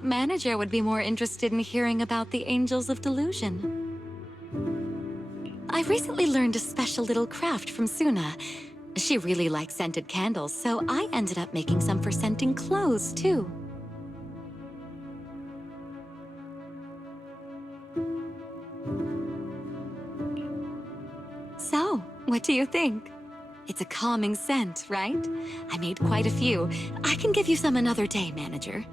thought manager would be more interested in hearing about the Angels of Delusion. I recently learned a special little craft from Suna. She really likes scented candles, so I ended up making some for scenting clothes, too. So, what do you think? It's a calming scent, right? I made quite a few. I can give you some another day, manager.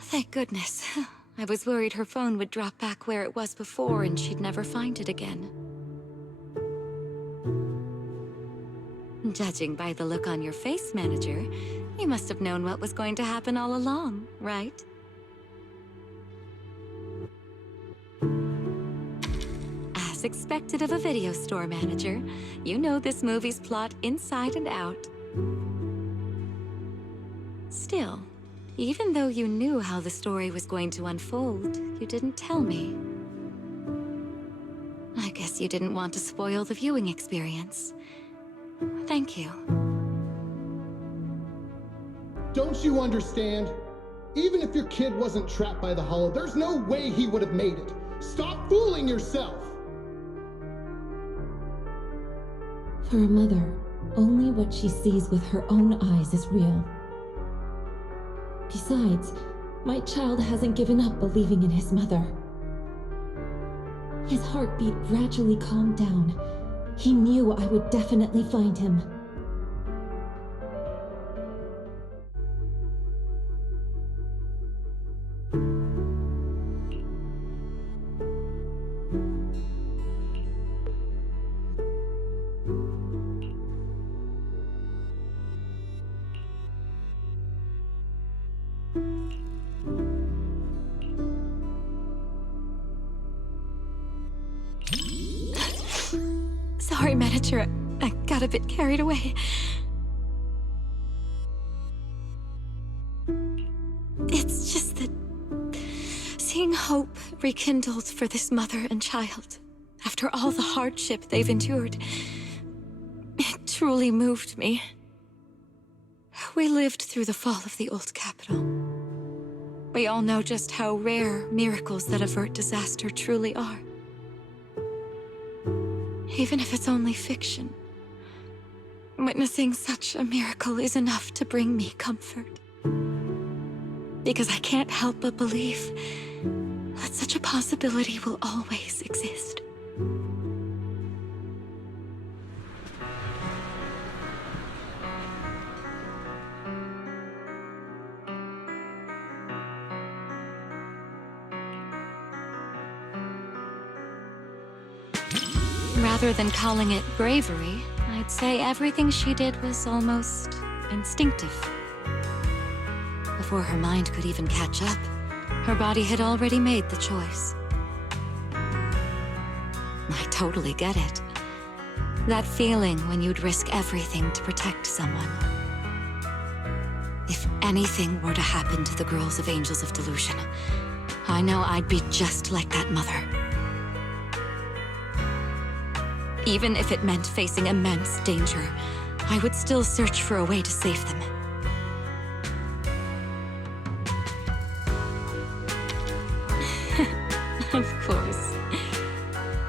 Thank goodness. I was worried her phone would drop back where it was before and she'd never find it again. Judging by the look on your face, manager, you must have known what was going to happen all along, right? As expected of a video store manager, you know this movie's plot inside and out. Still, even though you knew how the story was going to unfold, you didn't tell me. I guess you didn't want to spoil the viewing experience. Thank you. Don't you understand? Even if your kid wasn't trapped by the hollow, there's no way he would have made it. Stop fooling yourself! For a mother, only what she sees with her own eyes is real. Besides, my child hasn't given up believing in his mother. His heartbeat gradually calmed down. He knew I would definitely find him. Sorry, manager. I got a bit carried away. It's just that seeing hope rekindled for this mother and child, after all the hardship they've endured, it truly moved me. We lived through the fall of the old capital. We all know just how rare miracles that avert disaster truly are. Even if it's only fiction, witnessing such a miracle is enough to bring me comfort. Because I can't help but believe that such a possibility will always exist. Rather than calling it bravery, I'd say everything she did was almost instinctive. Before her mind could even catch up, her body had already made the choice. I totally get it. That feeling when you'd risk everything to protect someone. If anything were to happen to the girls of Angels of Delusion, I know I'd be just like that mother. Even if it meant facing immense danger, I would still search for a way to save them. Of course.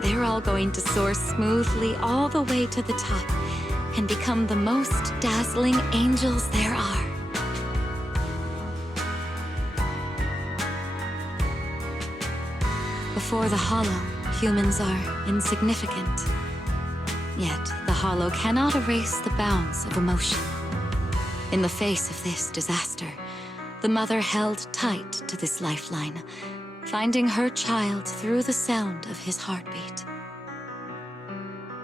They're all going to soar smoothly all the way to the top and become the most dazzling angels there are. Before the Hollow, humans are insignificant. Yet, the Hollow cannot erase the bounds of emotion. In the face of this disaster, the mother held tight to this lifeline, finding her child through the sound of his heartbeat.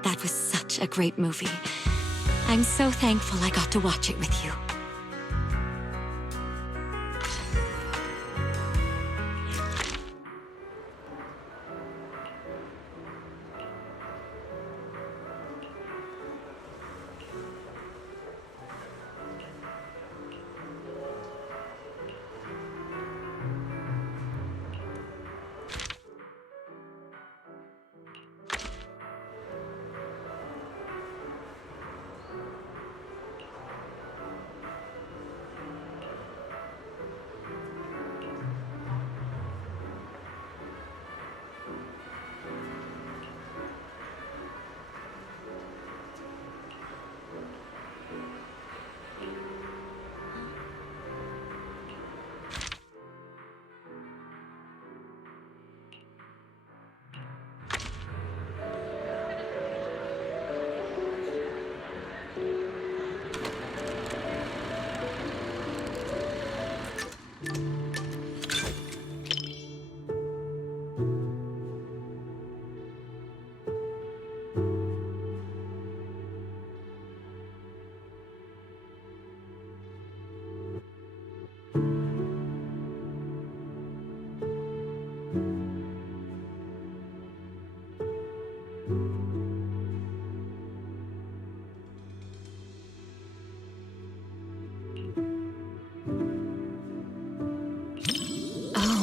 That was such a great movie. I'm so thankful I got to watch it with you.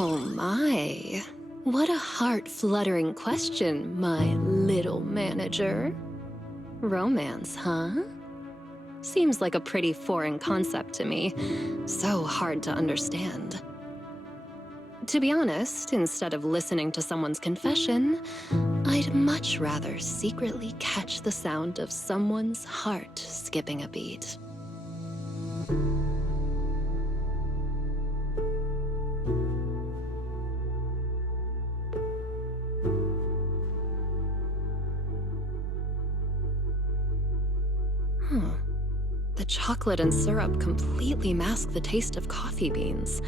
Oh my. What a heart-fluttering question, my little manager. Romance, huh? Seems like a pretty foreign concept to me. So hard to understand. To be honest, instead of listening to someone's confession, I'd much rather secretly catch the sound of someone's heart skipping a beat. The chocolate and syrup completely mask the taste of coffee beans.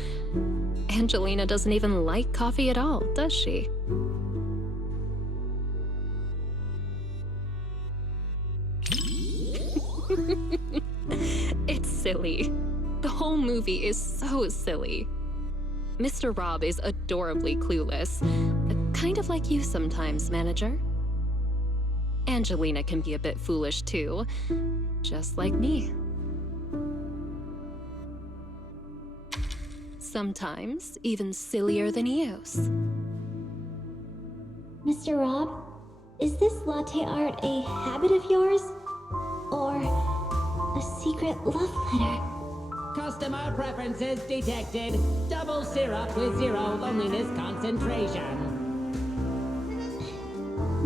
Angelina doesn't even like coffee at all, does she? It's silly. The whole movie is so silly. Mr. Rob is adorably clueless, kind of like you sometimes, manager. Angelina can be a bit foolish too, just like me. Sometimes even sillier than Eos. Mr. Rob, is this latte art a habit of yours? Or a secret love letter? Customer preferences detected. Double syrup with 0 loneliness concentration.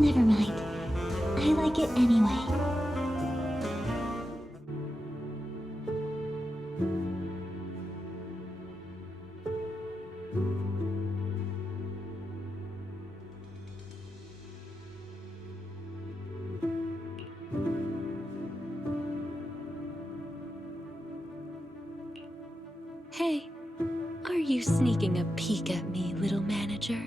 Never mind. I like it anyway. Hey, are you sneaking a peek at me, little manager?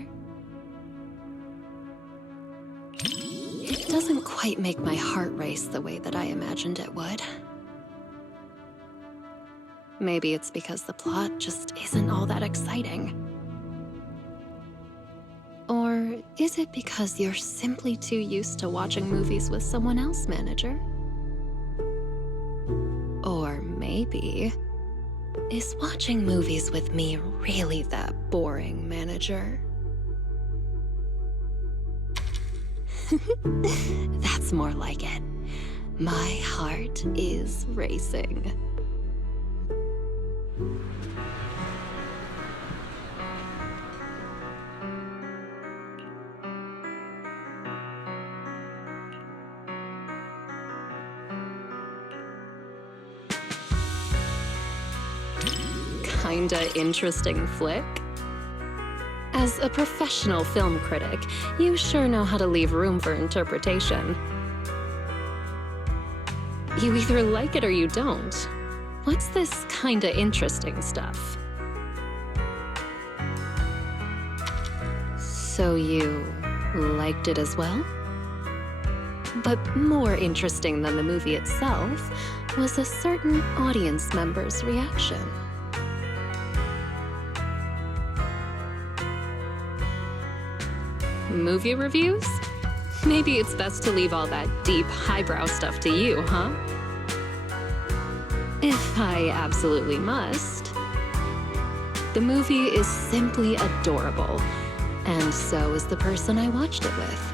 It doesn't quite make my heart race the way that I imagined it would. Maybe it's because the plot just isn't all that exciting. Or is it because you're simply too used to watching movies with someone else, manager? Or maybe, is watching movies with me really that boring, manager? That's more like it. My heart is racing. Kinda interesting flick. As a professional film critic, you sure know how to leave room for interpretation. You either like it or you don't. What's this kinda interesting stuff? So you liked it as well? But more interesting than the movie itself was a certain audience member's reaction. Movie reviews? Maybe it's best to leave all that deep, highbrow stuff to you, huh? If I absolutely must. The movie is simply adorable, and so is the person I watched it with.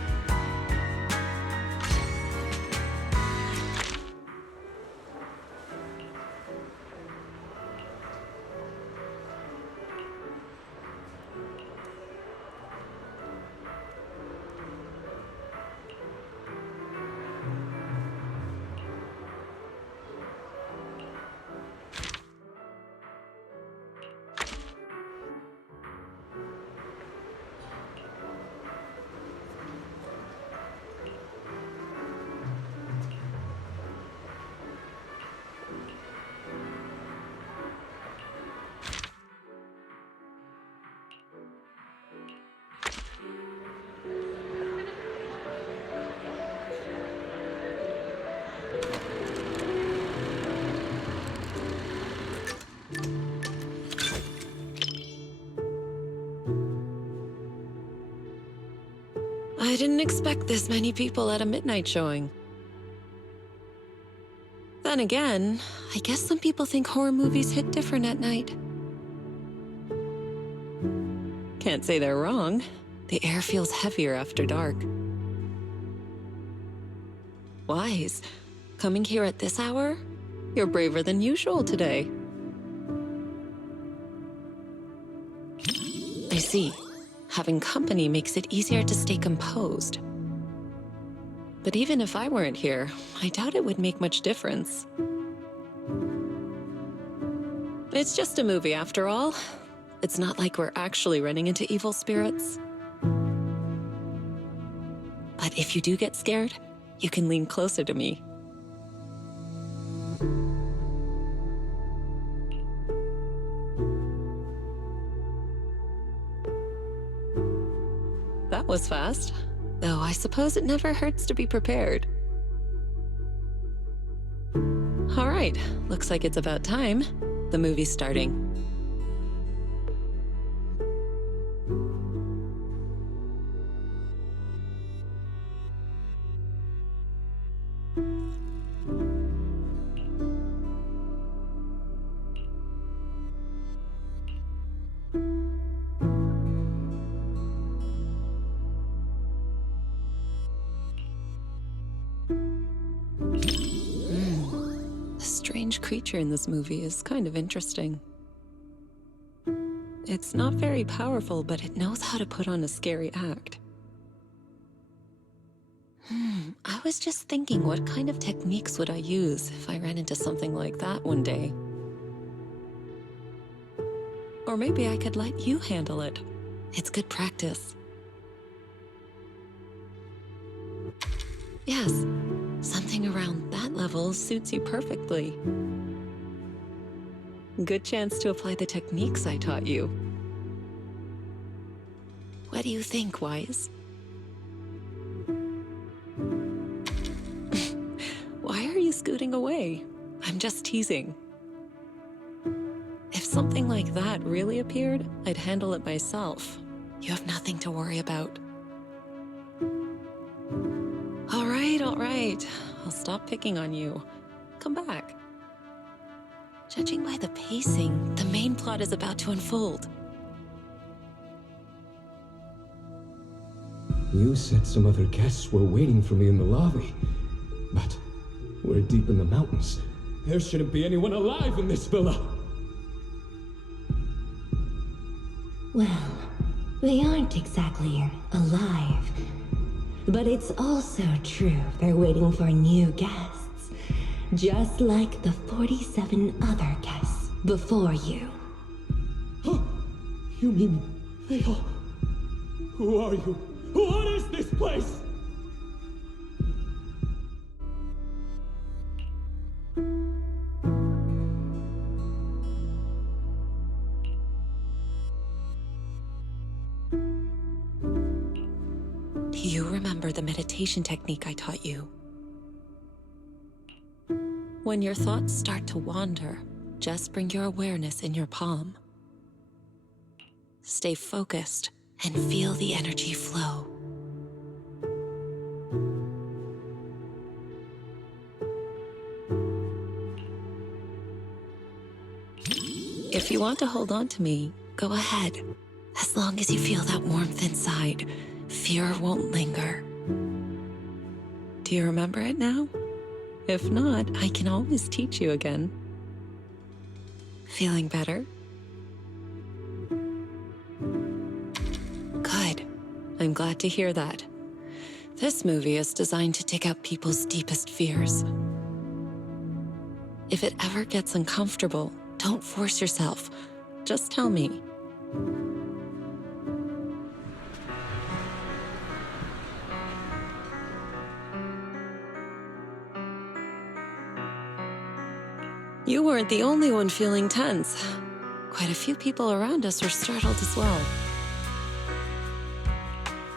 I didn't expect this many people at a midnight showing. Then again, I guess some people think horror movies hit different at night. Can't say they're wrong. The air feels heavier after dark. Wise, coming here at this hour? You're braver than usual today. I see. Having company makes it easier to stay composed. But even if I weren't here, I doubt it would make much difference. It's just a movie after all. It's not like we're actually running into evil spirits. But if you do get scared, you can lean closer to me. That was fast. Though I suppose it never hurts to be prepared. All right, looks like it's about time. The movie's starting. Strange creature in this movie is kind of interesting. It's not very powerful, but it knows how to put on a scary act. I was just thinking, what kind of techniques would I use if I ran into something like that one day? Or maybe I could let you handle it. It's good practice. Yes, something around that level suits you perfectly. Good chance to apply the techniques I taught you. What do you think, Wise? Why are you scooting away? I'm just teasing. If something like that really appeared, I'd handle it myself. You have nothing to worry about. All right. I'll stop picking on you. Come back. Judging by the pacing, the main plot is about to unfold. You said some other guests were waiting for me in the lobby. But we're deep in the mountains. There shouldn't be anyone alive in this villa. Well, they aren't exactly alive. But it's also true they're waiting for new guests. Just like the 47 other guests before you. Huh? You mean they all Who are you? What is this place? Do you remember the meditation technique I taught you? When your thoughts start to wander, just bring your awareness in your palm. Stay focused and feel the energy flow. If you want to hold on to me, go ahead. As long as you feel that warmth inside, fear won't linger. Do you remember it now? If not, I can always teach you again. Feeling better? Good. I'm glad to hear that. This movie is designed to take out people's deepest fears. If it ever gets uncomfortable, don't force yourself. Just tell me. You weren't the only one feeling tense. Quite a few people around us were startled as well.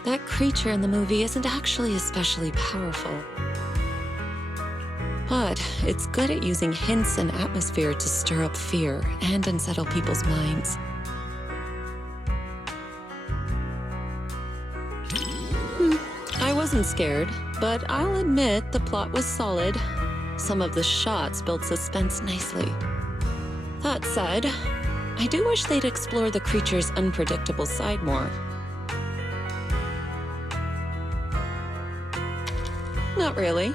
That creature in the movie isn't actually especially powerful. But it's good at using hints and atmosphere to stir up fear and unsettle people's minds. I wasn't scared, but I'll admit the plot was solid. Some of the shots built suspense nicely. That said, I do wish they'd explore the creature's unpredictable side more. Not really.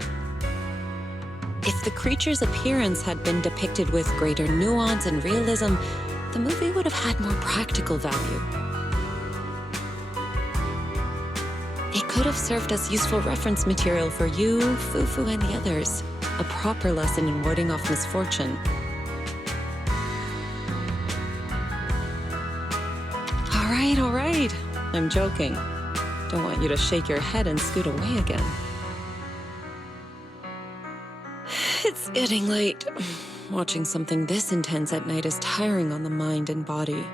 If the creature's appearance had been depicted with greater nuance and realism, the movie would have had more practical value. It could have served as useful reference material for you, Fufu, and the others. A proper lesson in warding off misfortune. All right. I'm joking. Don't want you to shake your head and scoot away again. It's getting late. Watching something this intense at night is tiring on the mind and body.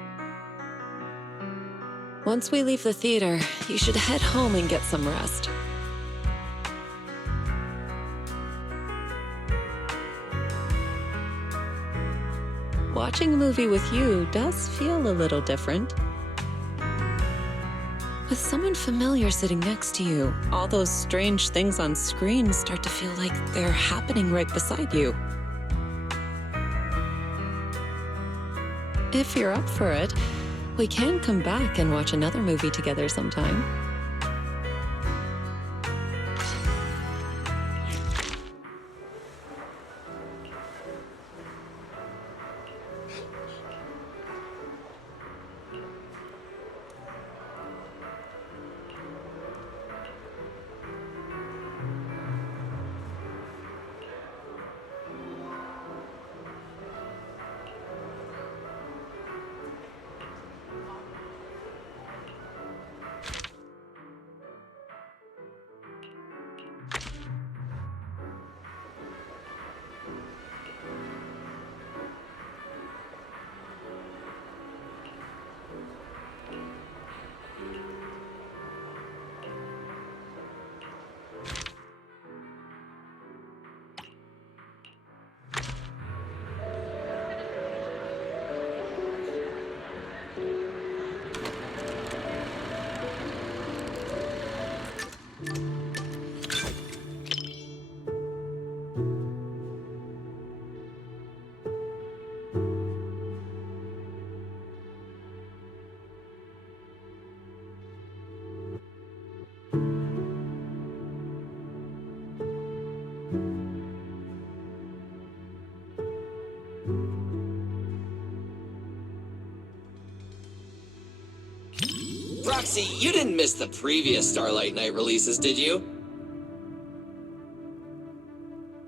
Once we leave the theater, you should head home and get some rest. Watching a movie with you does feel a little different. With someone familiar sitting next to you, all those strange things on screen start to feel like they're happening right beside you. If you're up for it, we can come back and watch another movie together sometime. Roxy, you didn't miss the previous Starlight Night releases, did you?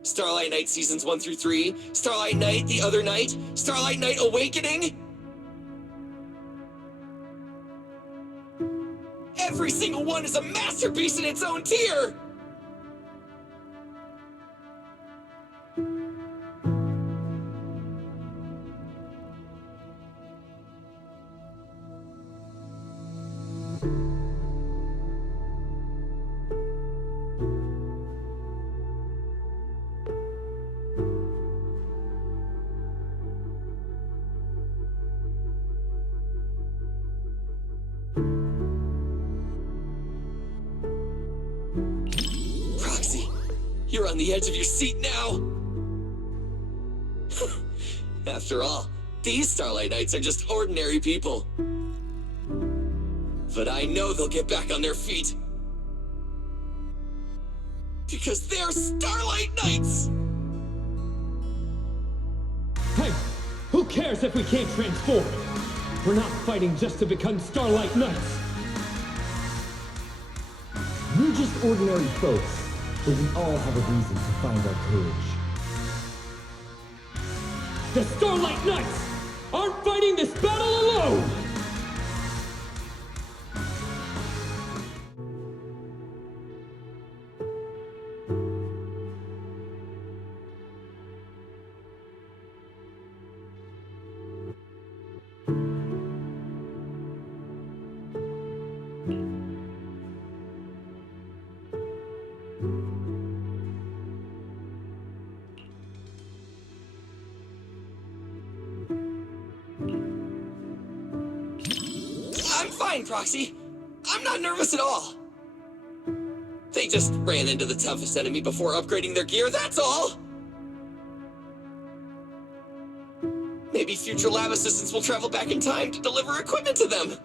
Starlight Night Seasons 1 through 3, Starlight Night The Other Night, Starlight Night Awakening? Every single one is a masterpiece in its own tier! Roxy, you're on the edge of your seat now! After all, these Starlight Knights are just ordinary people. But I know they'll get back on their feet. Because they're Starlight Knights! Hey, who cares if we can't transform? We're not fighting just to become Starlight Knights. We're just ordinary folks, but we all have a reason to find our courage. The Starlight Knights aren't fighting this battle alone! I'm fine, Proxy. I'm not nervous at all. They just ran into the toughest enemy before upgrading their gear, that's all! Maybe future lab assistants will travel back in time to deliver equipment to them.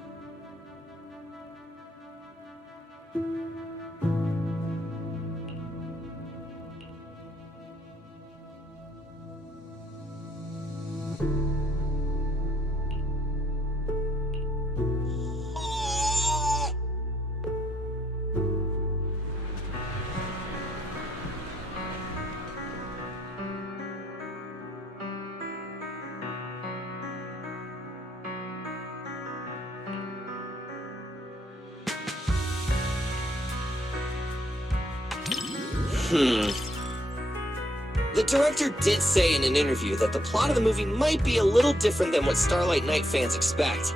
The director did say in an interview that the plot of the movie might be a little different than what Starlight Knight fans expect.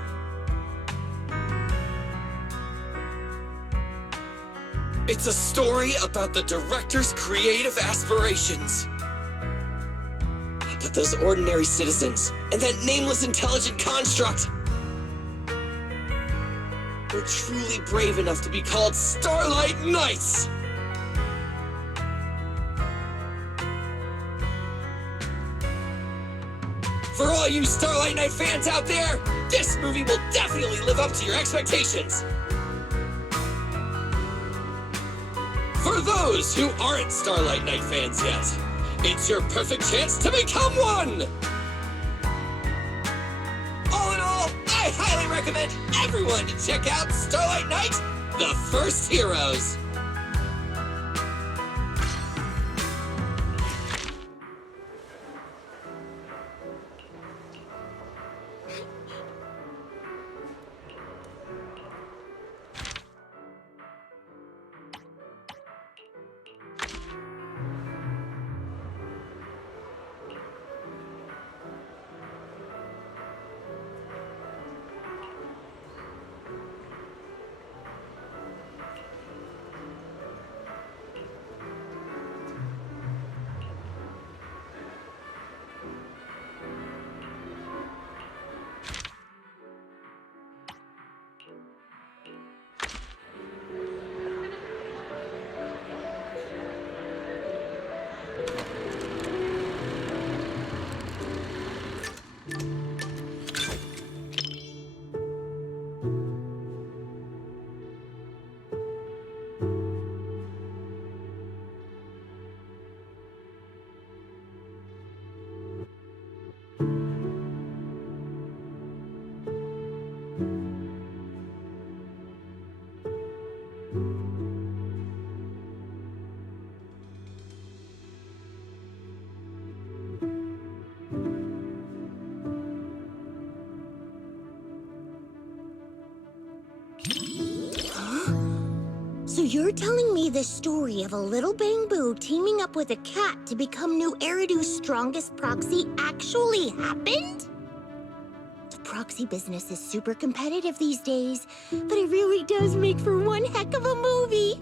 It's a story about the director's creative aspirations. But those ordinary citizens, and that nameless intelligent construct, were truly brave enough to be called Starlight Knights! For all you Starlight Knight fans out there, this movie will definitely live up to your expectations! For those who aren't Starlight Knight fans yet, it's your perfect chance to become one! All in all, I highly recommend everyone to check out Starlight Knight, The First Heroes! you're telling me the story of a little bamboo teaming up with a cat to become New Eridu's strongest proxy actually happened? The proxy business is super competitive these days, but it really does make for one heck of a movie.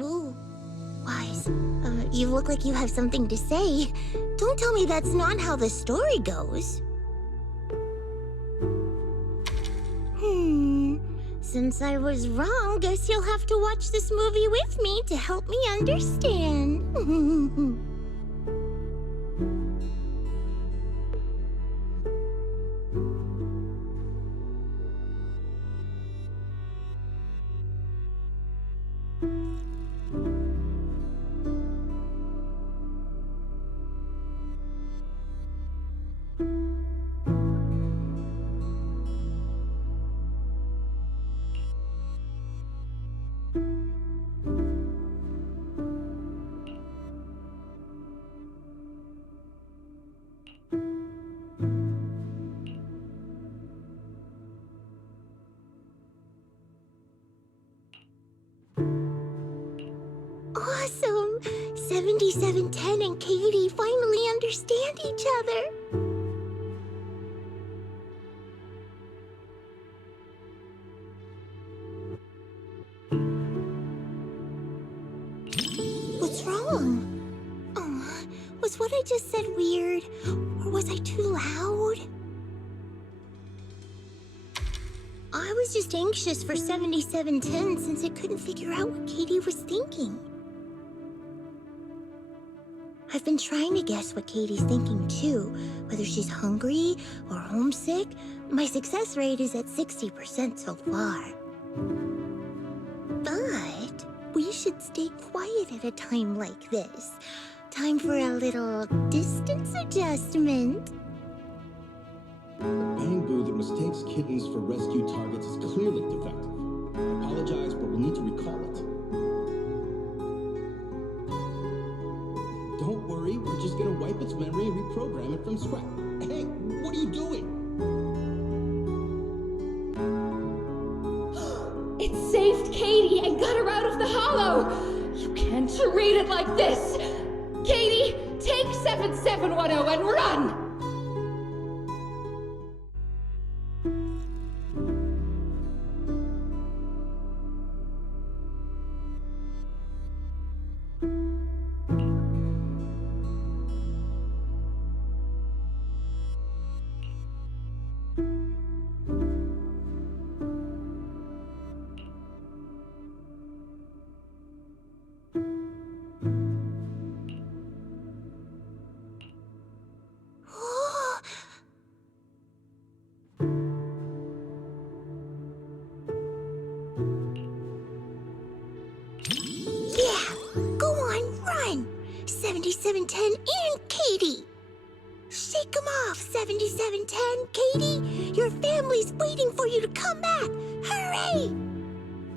Ooh, Wise. You look like you have something to say. Don't tell me that's not how the story goes. Since I was wrong, guess you'll have to watch this movie with me to help me understand. Awesome! 7710 and Katie finally understand each other. What's wrong? Was what I just said weird? Or was I too loud? I was just anxious for 7710 since I couldn't figure out what Katie was thinking. I've been trying to guess what Katie's thinking too, whether she's hungry or homesick. My success rate is at 60% so far. But we should stay quiet at a time like this. Time for a little distance adjustment. The bamboo that mistakes kittens for rescue targets is clearly defective. I apologize, but we'll need to recall it. Don't worry, we're just gonna wipe its memory and reprogram it from scratch. Hey, what are you doing? It saved Katie and got her out of the hollow! You can't treat it like this! Katie, take 7710 and run! Yeah, go on, run! 7710 and Katie! Shake 'em off, 7710, Katie! Your family's waiting for you to come back! Hurry!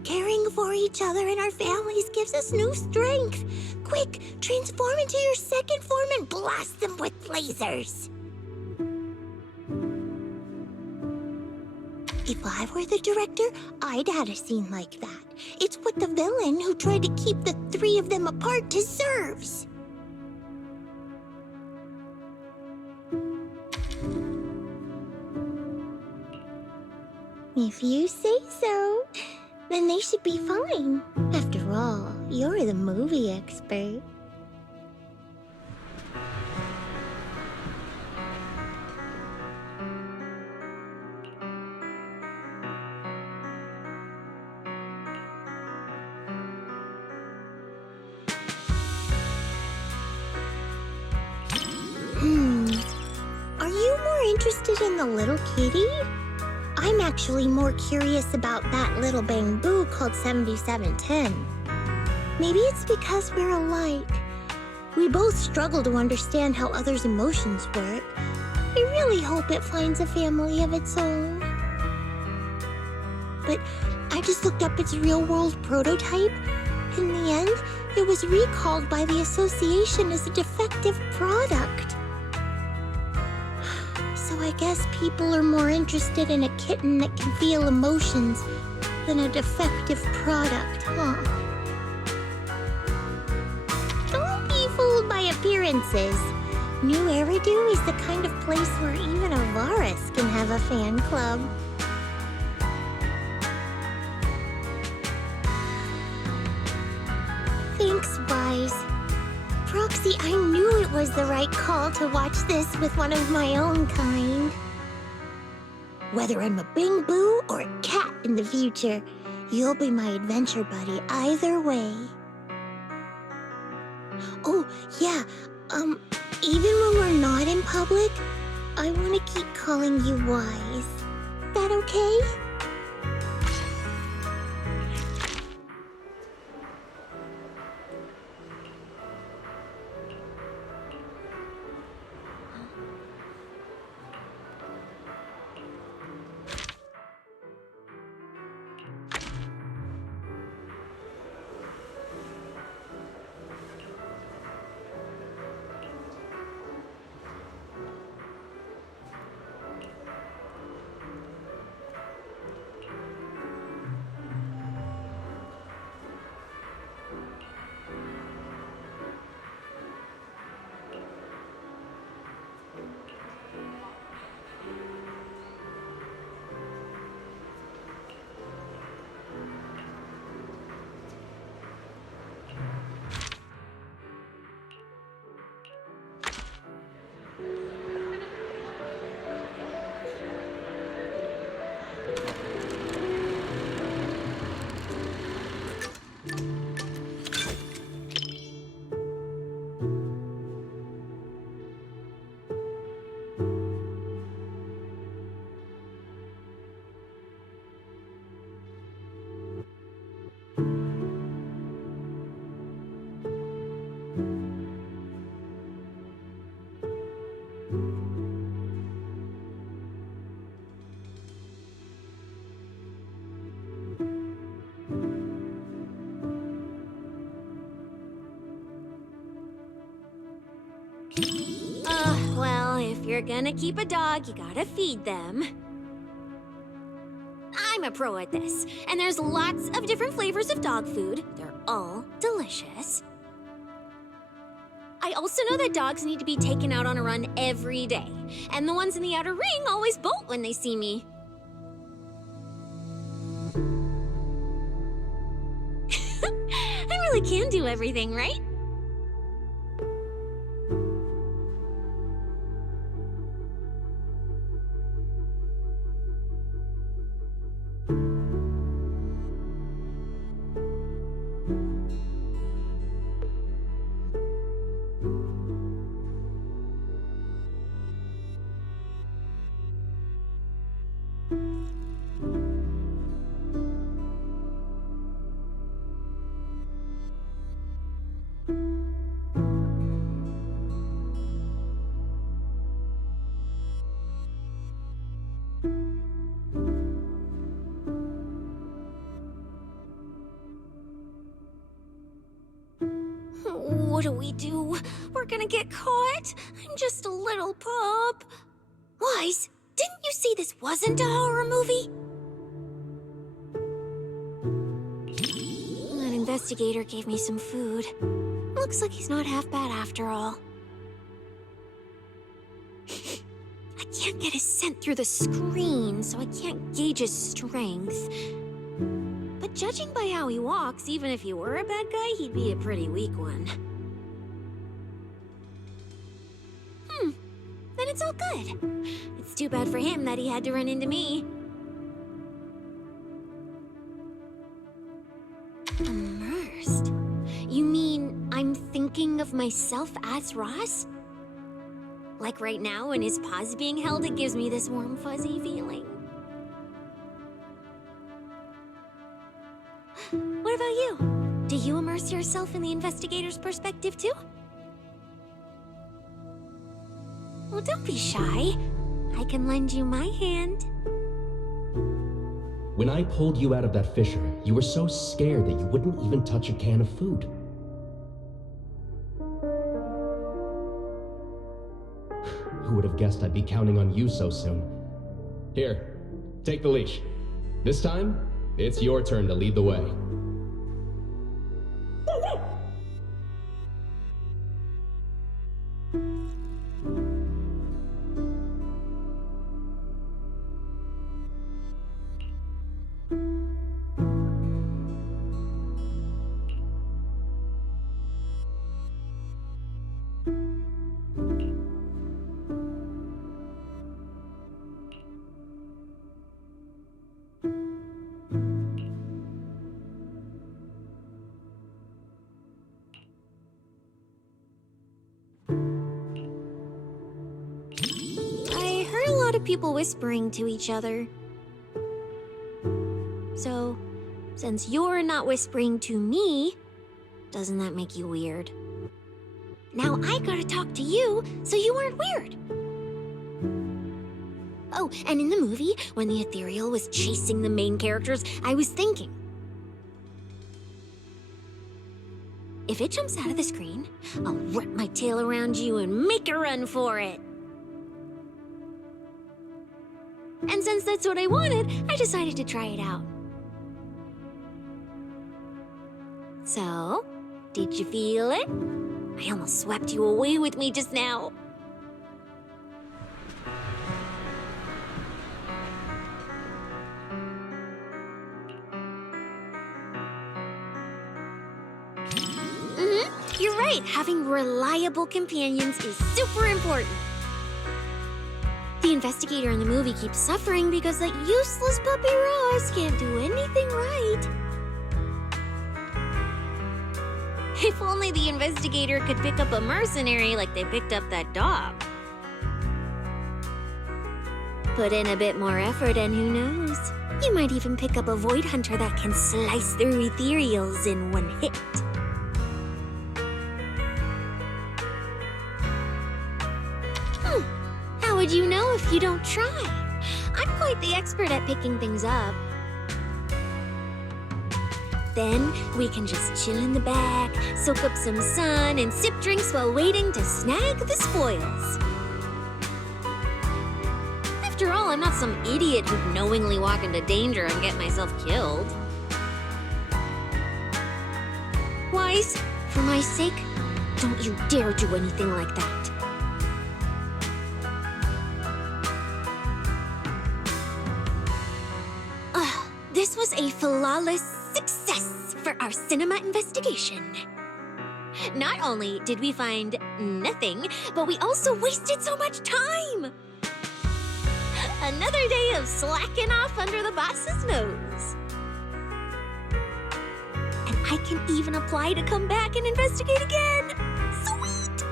Caring for each other and our families gives us new strength. Quick, transform into your second form and blast them with lasers! If I were the director, I'd add a scene like that. It's what the villain who tried to keep the three of them apart deserves. If you say so, then they should be fine. After all, you're the movie expert. Are you more interested in the little kitty? I'm actually more curious about that little bamboo called 7710. Maybe it's because we're alike. We both struggle to understand how others' emotions work. I really hope it finds a family of its own. But I just looked up its real-world prototype. In the end, it was recalled by the association as a defective product. So I guess people are more interested in a kitten that can feel emotions than a defective product, huh? Don't be fooled by appearances. New Eridu is the kind of place where even a Varus can have a fan club. Thanks, Wise. Proxy, I knew it was the right call to watch this with one of my own kind. Whether I'm a Bing Boo or a cat in the future, you'll be my adventure buddy either way. Oh, yeah, even when we're not in public, I want to keep calling you Wise. That okay? Well, if you're gonna keep a dog, you gotta feed them. I'm a pro at this, and there's lots of different flavors of dog food. They're all delicious. I also know that dogs need to be taken out on a run every day, and the ones in the outer ring always bolt when they see me. I really can do everything, right? What do we do? We're gonna get caught? I'm just a little pup. Wise, didn't you see this wasn't a horror movie? That investigator gave me some food. Looks like he's not half bad after all. I can't get his scent through the screen, so I can't gauge his strength. But judging by how he walks, even if he were a bad guy, he'd be a pretty weak one. Then it's all good. It's too bad for him that he had to run into me. Immersed? You mean I'm thinking of myself as Ross? Like right now, when his paw's being held, it gives me this warm, fuzzy feeling. What about you? Do you immerse yourself in the investigator's perspective too? Well, don't be shy. I can lend you my hand. When I pulled you out of that fissure, you were so scared that you wouldn't even touch a can of food. Who would have guessed I'd be counting on you so soon? Here, take the leash. This time, it's your turn to lead the way. I heard a lot of people whispering to each other. So, since you're not whispering to me, doesn't that make you weird? Now I gotta talk to you, so you aren't weird. Oh, and in the movie, when the ethereal was chasing the main characters, I was thinking, if it jumps out of the screen, I'll wrap my tail around you and make a run for it. And since that's what I wanted, I decided to try it out. So, did you feel it? I almost swept you away with me just now. You're right. Having reliable companions is super important. The investigator in the movie keeps suffering because that useless puppy Ross can't do anything right. If only the investigator could pick up a mercenary like they picked up that dog. Put in a bit more effort and who knows? You might even pick up a void hunter that can slice through ethereals in one hit. How would you know if you don't try? I'm quite the expert at picking things up. Then we can just chill in the back, soak up some sun, and sip drinks while waiting to snag the spoils. After all, I'm not some idiot who'd knowingly walk into danger and get myself killed. Wise, for my sake, don't you dare do anything like that. This was a flawless success for our cinema investigation. Not only did we find nothing, but we also wasted so much time. Another day of slacking off under the boss's nose. And I can even apply to come back and investigate again. Sweet!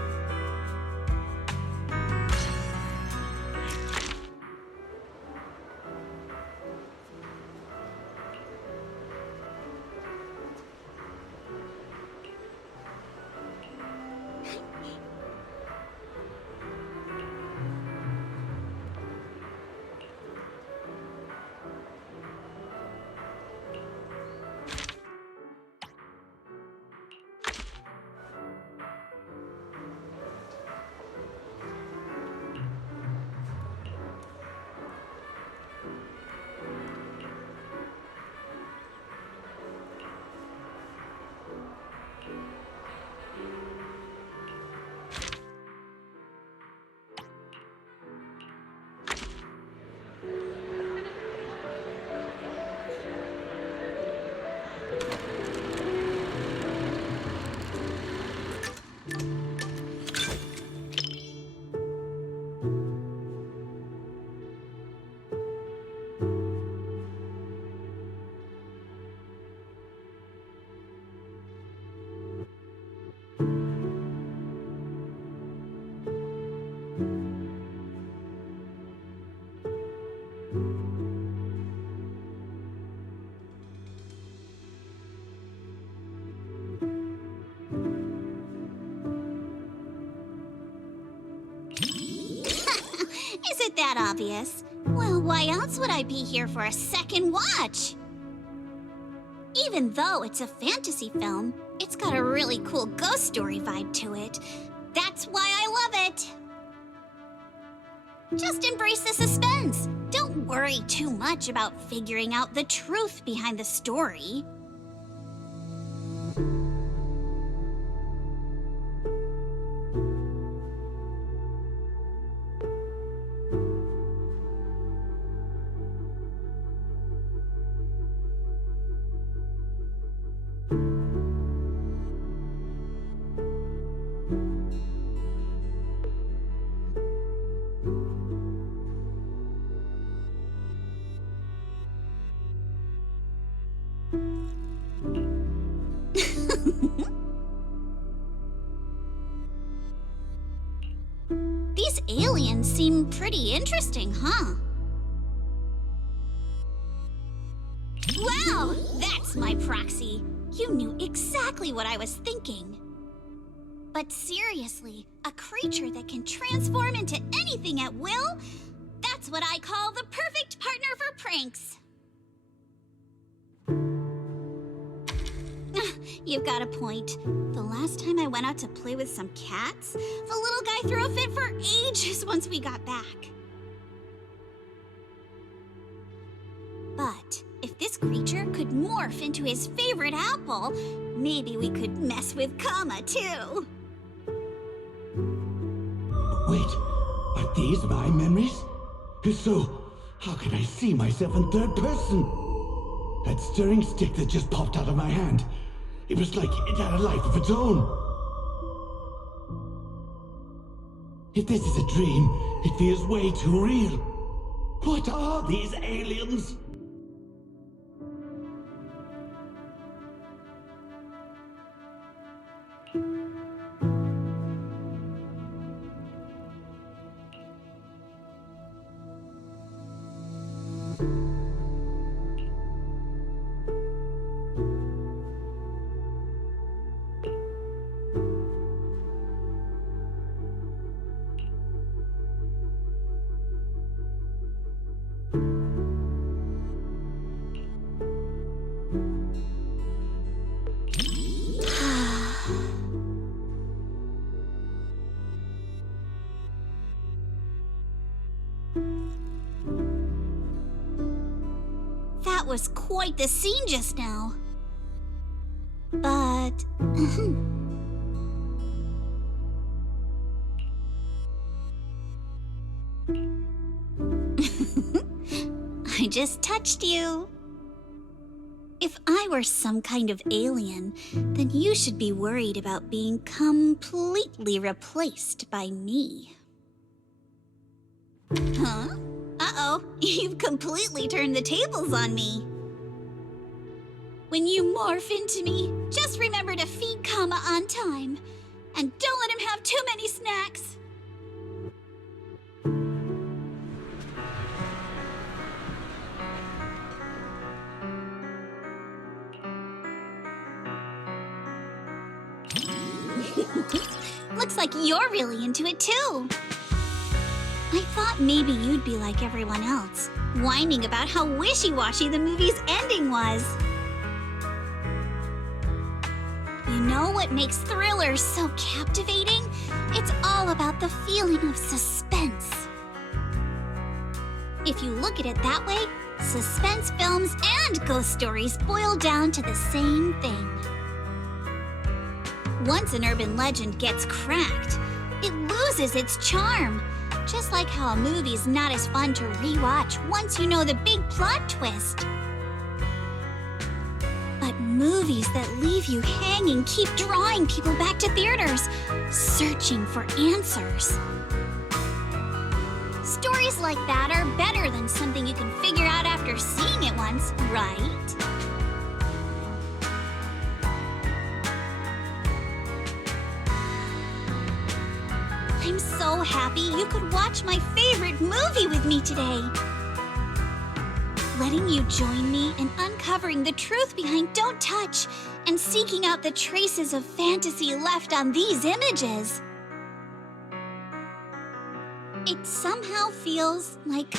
Is it that obvious? Well, why else would I be here for a second watch? Even though it's a fantasy film, it's got a really cool ghost story vibe to it. That's why I love it. Just embrace the suspense. Don't worry too much about figuring out the truth behind the story. These aliens seem pretty interesting, huh? Wow, that's my proxy. You knew exactly what I was thinking. But seriously, a creature that can transform into anything at will? That's what I call the perfect partner for pranks. You've got a point. The last time I went out to play with some cats, the little guy threw a fit for ages once we got back. But if this creature could morph into his favorite apple, maybe we could mess with Kama too. Wait, are these my memories? If so, how can I see myself in third person? That stirring stick that just popped out of my hand. It was like it had a life of its own. If this is a dream, it feels way too real. What are these aliens? That was quite the scene just now. But... I just touched you. If I were some kind of alien, then you should be worried about being completely replaced by me. Huh? Uh-oh, you've completely turned the tables on me. When you morph into me, just remember to feed Kama on time. And don't let him have too many snacks. Looks like you're really into it too. I thought maybe you'd be like everyone else, whining about how wishy-washy the movie's ending was. You know what makes thrillers so captivating? It's all about the feeling of suspense. If you look at it that way, suspense films and ghost stories boil down to the same thing. Once an urban legend gets cracked, it loses its charm. Just like how a movie's not as fun to rewatch once you know the big plot twist. But movies that leave you hanging keep drawing people back to theaters, searching for answers. Stories like that are better than something you can figure out after seeing it once, right? I'm so happy you could watch my favorite movie with me today. Letting you join me in uncovering the truth behind Don't Touch and seeking out the traces of fantasy left on these images. It somehow feels like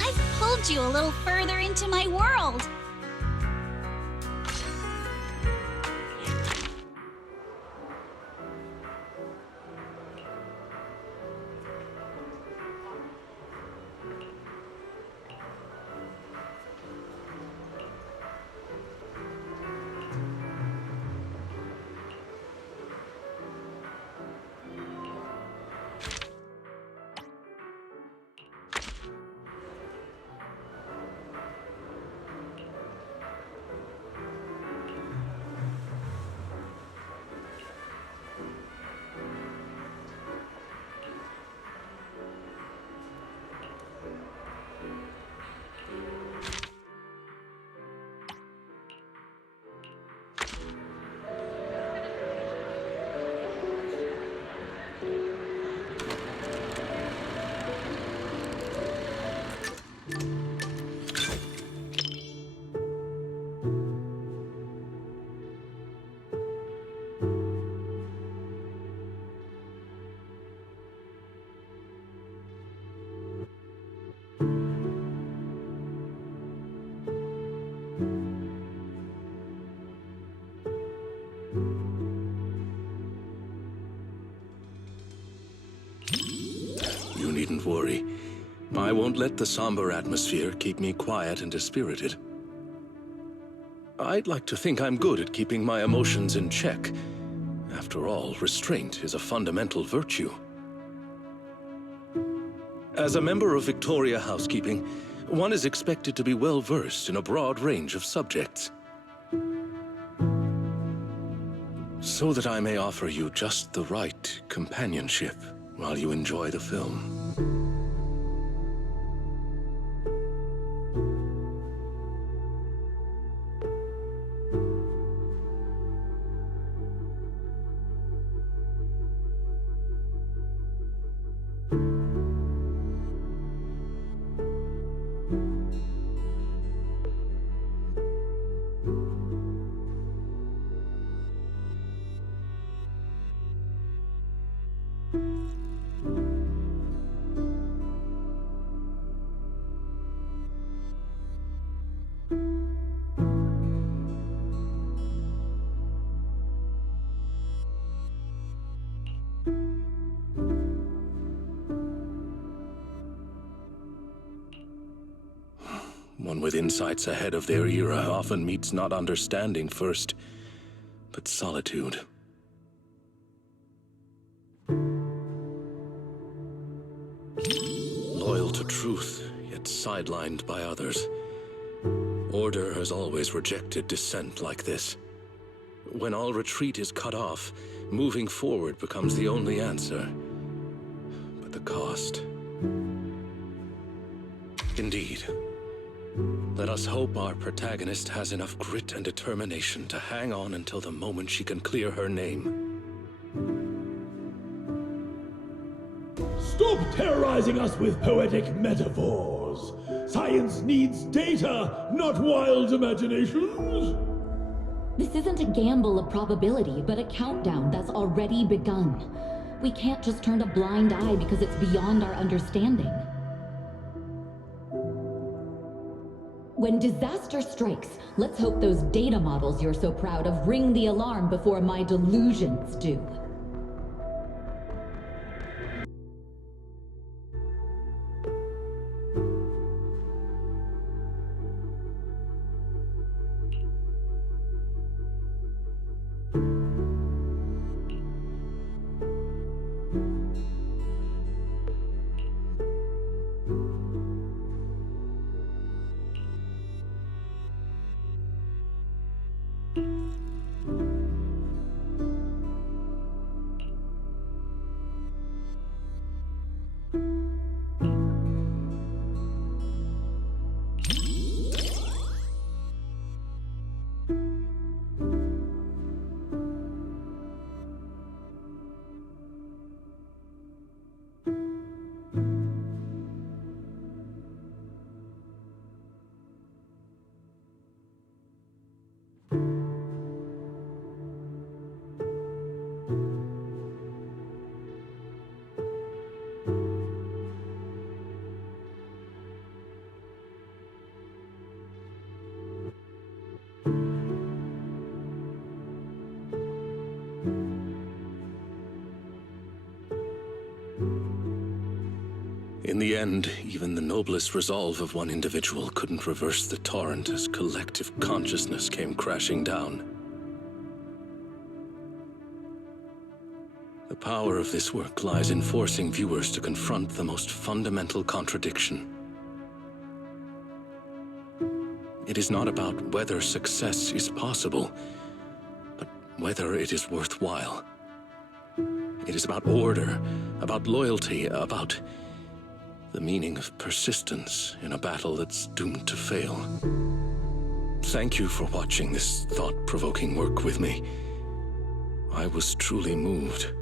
I've pulled you a little further into my world. needn't worry. I won't let the somber atmosphere keep me quiet and dispirited. I'd like to think I'm good at keeping my emotions in check. After all, restraint is a fundamental virtue. As a member of Victoria Housekeeping, one is expected to be well-versed in a broad range of subjects. So that I may offer you just the right companionship while you enjoy the film. One with insights ahead of their era often meets not understanding first, but solitude. Loyal to truth, yet sidelined by others. Order has always rejected dissent like this. When all retreat is cut off, moving forward becomes the only answer. But the cost... Indeed. Let us hope our protagonist has enough grit and determination to hang on until the moment she can clear her name. Stop terrorizing us with poetic metaphors. Science needs data, not wild imaginations. This isn't a gamble of probability, but a countdown that's already begun. We can't just turn a blind eye because it's beyond our understanding. When disaster strikes, let's hope those data models you're so proud of ring the alarm before my delusions do. In the end, even the noblest resolve of one individual couldn't reverse the torrent as collective consciousness came crashing down. The power of this work lies in forcing viewers to confront the most fundamental contradiction. It is not about whether success is possible, but whether it is worthwhile. It is about order, about loyalty, about the meaning of persistence in a battle that's doomed to fail. Thank you for watching this thought-provoking work with me. I was truly moved.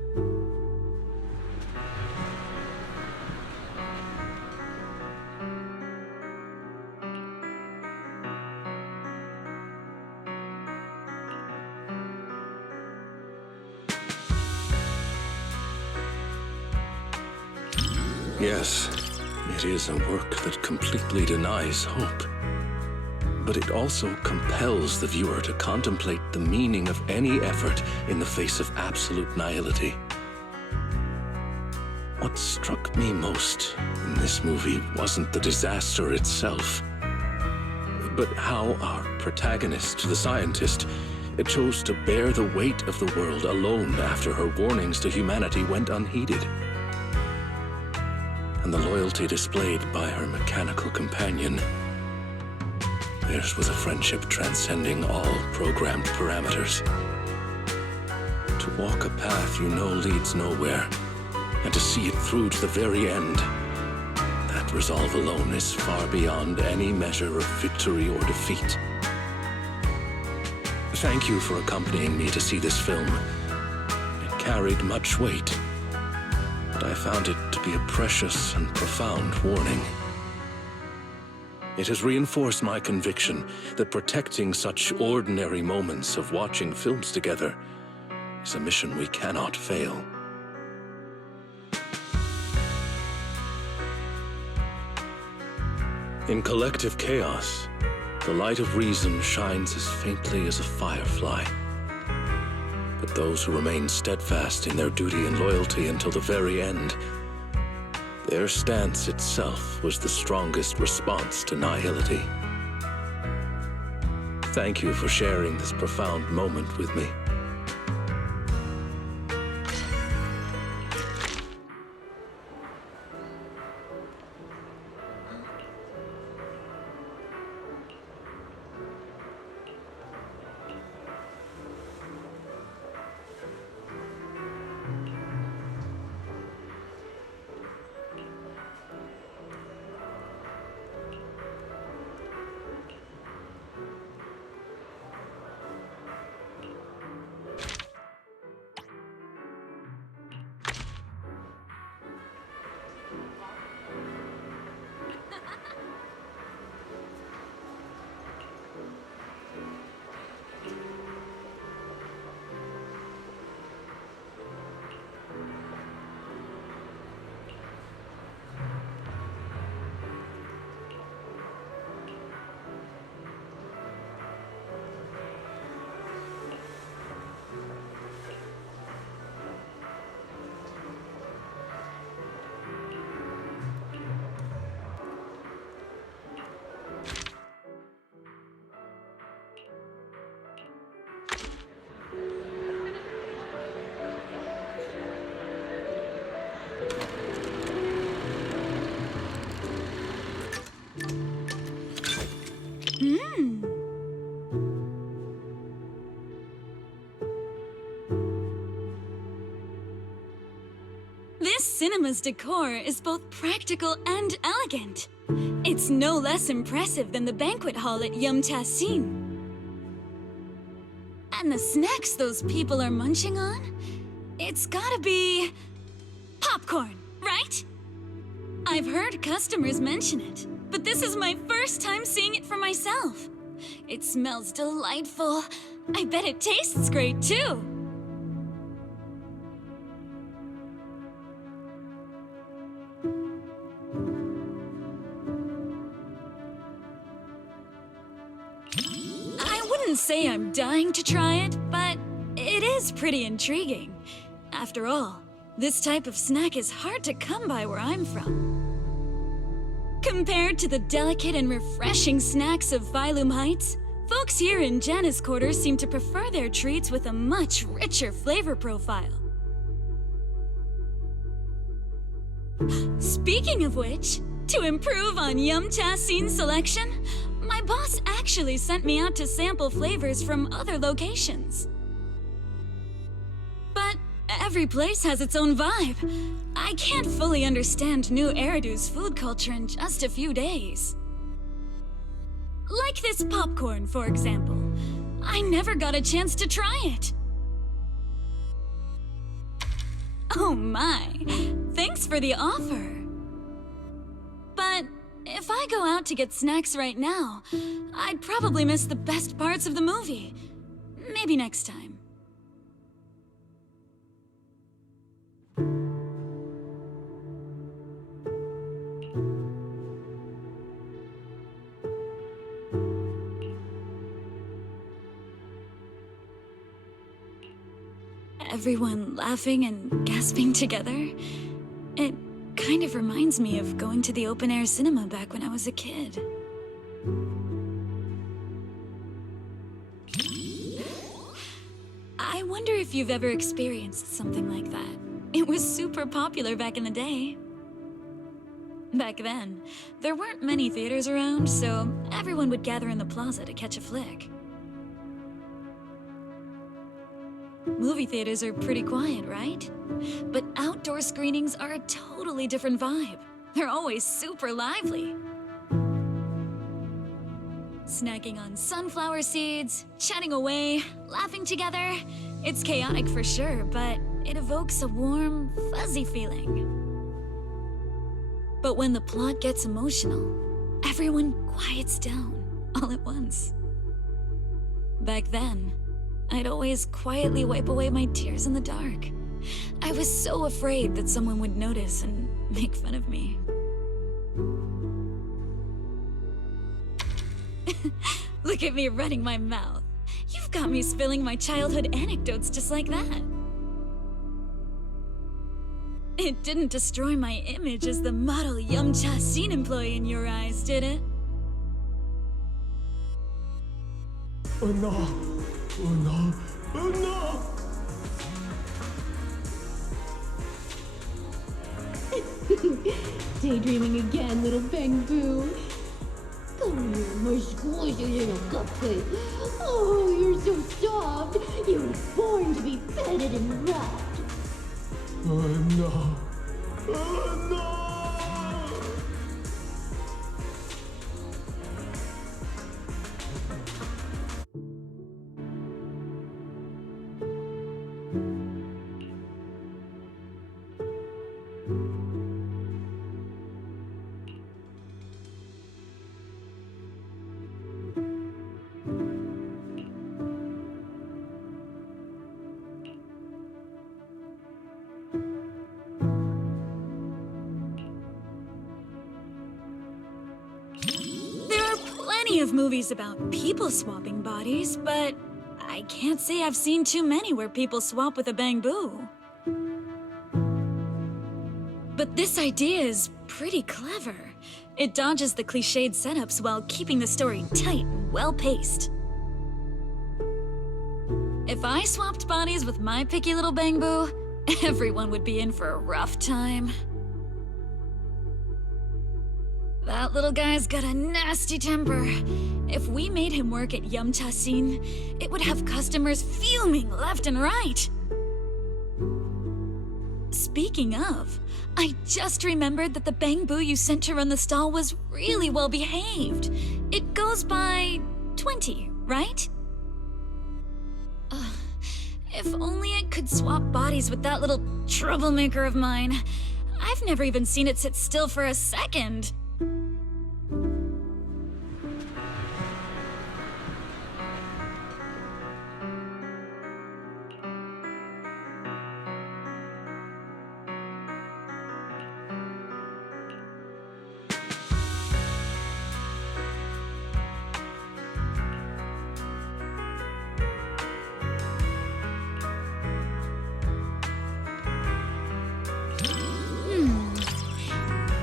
Yes, it is a work that completely denies hope. But it also compels the viewer to contemplate the meaning of any effort in the face of absolute nihility. What struck me most in this movie wasn't the disaster itself, but how our protagonist, the scientist, chose to bear the weight of the world alone after her warnings to humanity went unheeded. And the loyalty displayed by her mechanical companion. Theirs was a friendship transcending all programmed parameters. To walk a path you know leads nowhere, and to see it through to the very end, that resolve alone is far beyond any measure of victory or defeat. Thank you for accompanying me to see this film. It carried much weight, but I found it to be a precious and profound warning. It has reinforced my conviction that protecting such ordinary moments of watching films together is a mission we cannot fail. In collective chaos, the light of reason shines as faintly as a firefly. But those who remain steadfast in their duty and loyalty until the very end, their stance itself was the strongest response to nihility. Thank you for sharing this profound moment with me. This cinema's decor is both practical and elegant. It's no less impressive than the banquet hall at Yum Tassin. And the snacks those people are munching on? It's gotta be popcorn, right? I've heard customers mention it, but this is my first time seeing it for myself. It smells delightful. I bet it tastes great too. I wouldn't say I'm dying to try it, but it is pretty intriguing. After all, this type of snack is hard to come by where I'm from. Compared to the delicate and refreshing snacks of Phylum Heights, folks here in Janus Quarters seem to prefer their treats with a much richer flavor profile. Speaking of which, to improve on Yum Tassin's selection, my boss actually sent me out to sample flavors from other locations. But every place has its own vibe. I can't fully understand New Eridu's food culture in just a few days. Like this popcorn, for example. I never got a chance to try it. Oh my, thanks for the offer. But if I go out to get snacks right now, I'd probably miss the best parts of the movie. Maybe next time. Everyone laughing and gasping together. It kind of reminds me of going to the open-air cinema back when I was a kid. I wonder if you've ever experienced something like that. It was super popular back in the day. Back then, there weren't many theaters around, so everyone would gather in the plaza to catch a flick. Movie theaters are pretty quiet, right? But outdoor screenings are a totally different vibe. They're always super lively. Snacking on sunflower seeds, chatting away, laughing together. It's chaotic for sure, but it evokes a warm, fuzzy feeling. But when the plot gets emotional, everyone quiets down all at once. Back then, I'd always quietly wipe away my tears in the dark. I was so afraid that someone would notice and make fun of me. Look at me running my mouth. You've got me spilling my childhood anecdotes just like that. It didn't destroy my image as the model Yumcha scene employee in your eyes, did it? Oh no! Oh no! Oh no! Daydreaming again, little Bang-Boo. Come here, my squishy little cupcake. Oh, you're so soft. You were born to be petted and rubbed. Oh no! Oh no! Of movies about people swapping bodies, but I can't say I've seen too many where people swap with a Bang-Boo. But this idea is pretty clever. It dodges the cliched setups while keeping the story tight and well-paced. If I swapped bodies with my picky little Bang-Boo, everyone would be in for a rough time. That little guy's got a nasty temper. If we made him work at Yumcha Scene, it would have customers fuming left and right. Speaking of, I just remembered that the Bang-Boo you sent to run the stall was really well behaved. It goes by 20, right? If only it could swap bodies with that little troublemaker of mine. I've never even seen it sit still for a second.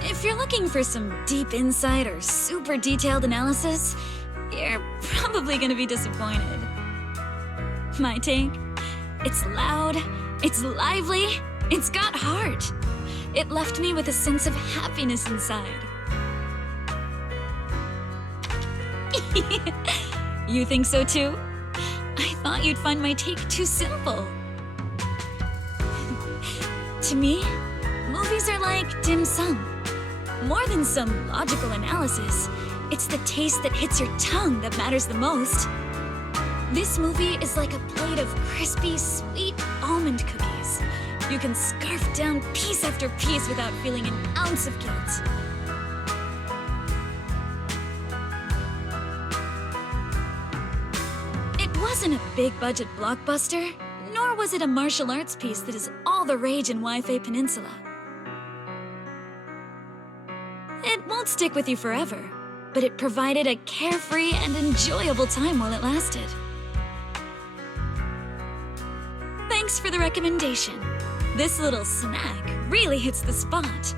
If you're looking for some deep insight or super detailed analysis, you're probably gonna be disappointed. My take? It's loud, it's lively, it's got heart. It left me with a sense of happiness inside. You think so too? I thought you'd find my take too simple. To me, movies are like dim sum. More than some logical analysis, it's the taste that hits your tongue that matters the most. This movie is like a plate of crispy, sweet almond cookies. You can scarf down piece after piece without feeling an ounce of guilt. It wasn't a big-budget blockbuster, nor was it a martial arts piece that is all the rage in Wi-Fi Peninsula. It won't stick with you forever, but it provided a carefree and enjoyable time while it lasted. Thanks for the recommendation. This little snack really hits the spot.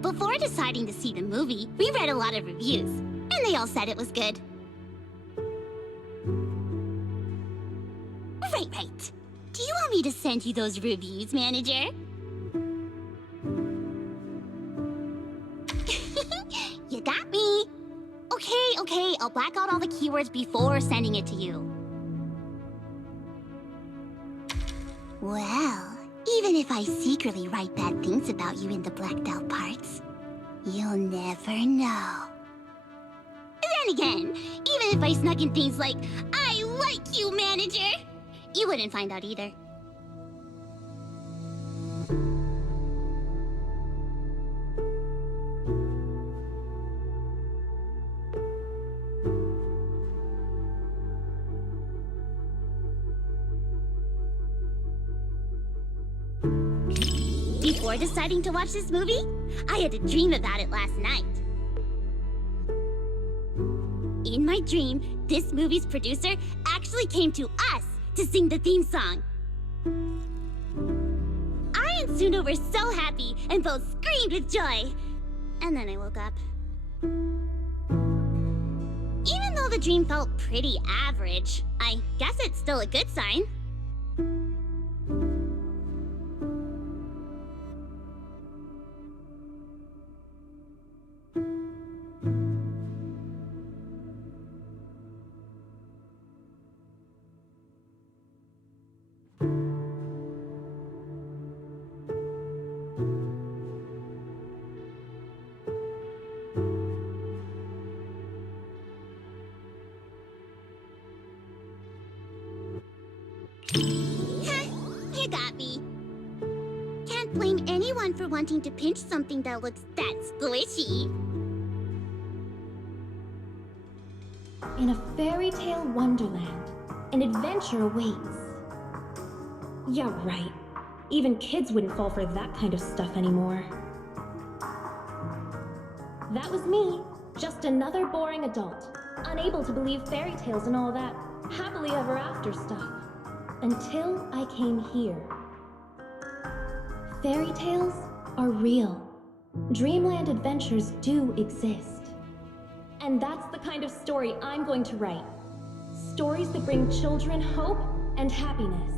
Before deciding to see the movie, we read a lot of reviews, and they all said it was good. Right. Do you want me to send you those reviews, manager? You got me. Okay, I'll black out all the keywords before sending it to you. Well, even if I secretly write bad things about you in the blacked out parts, you'll never know. Then again, even if I snuck in things like, I like you, manager, you wouldn't find out either. Before deciding to watch this movie, I had a dream about it last night. In my dream, this movie's producer actually came to us to sing the theme song. I and Suno were so happy and both screamed with joy. And then I woke up. Even though the dream felt pretty average, I guess it's still a good sign. You got me. Can't blame anyone for wanting to pinch something that looks that squishy. In a fairy tale wonderland, an adventure awaits. Yeah, right. Even kids wouldn't fall for that kind of stuff anymore. That was me, just another boring adult, unable to believe fairy tales and all that happily ever after stuff. Until I came here. Fairy tales are real. Dreamland adventures do exist. And that's the kind of story I'm going to write. Stories that bring children hope and happiness.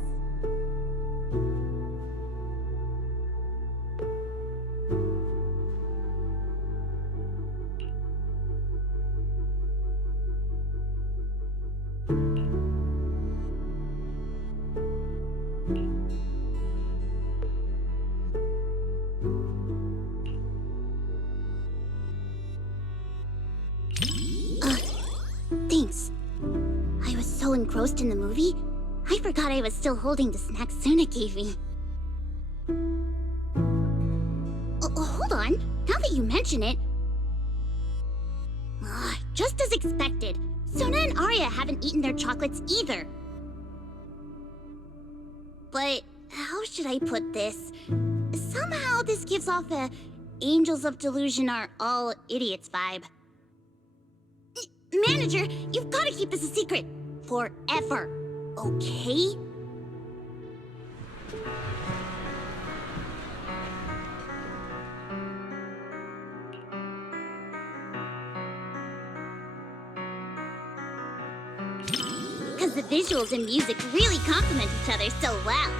Thanks. I was so engrossed in the movie, I forgot I was still holding the snack Suna gave me. Hold on. Now that you mention it... just as expected, Suna and Arya haven't eaten their chocolates either. But How should I put this? Somehow this gives off a Angels of Delusion are all idiots vibe. Manager, you've got to keep this a secret. Forever. Okay? Because the visuals and music really complement each other so well.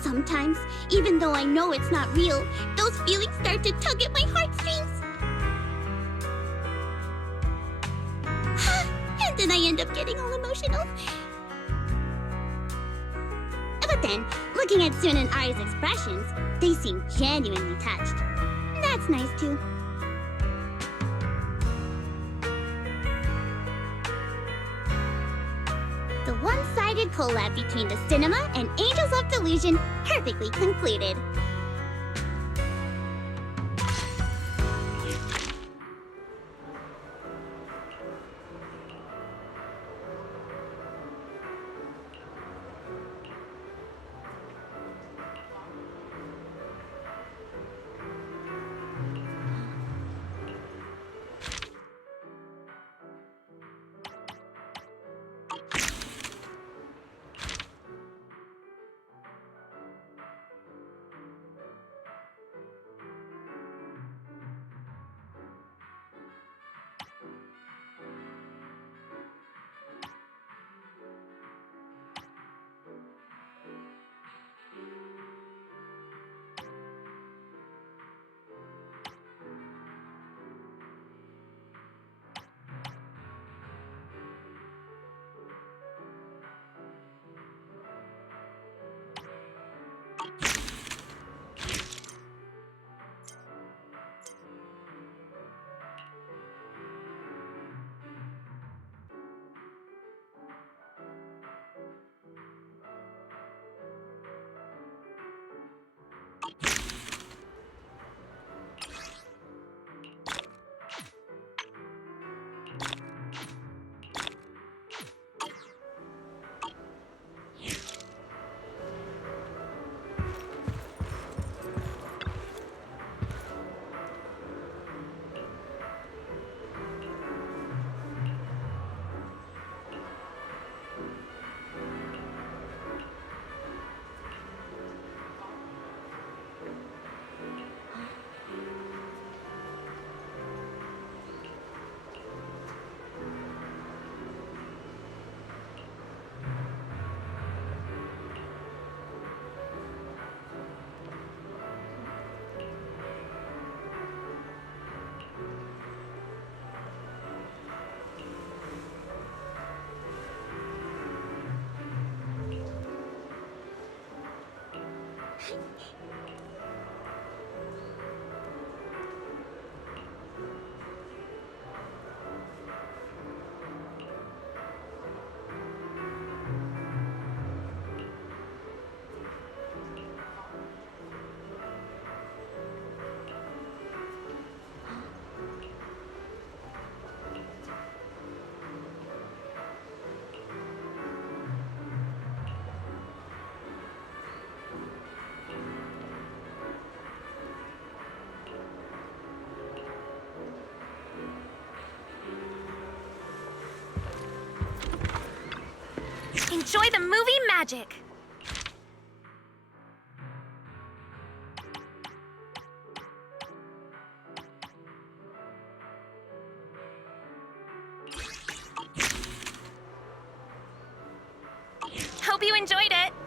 Sometimes, even though I know it's not real, those feelings start to tug at my heartstrings. And then I end up getting all emotional. But then, looking at Sun and Ari's expressions, they seem genuinely touched. That's nice too. The one-sided collab between the cinema and Angels of Delusion perfectly concluded. Enjoy the movie magic! Hope you enjoyed it!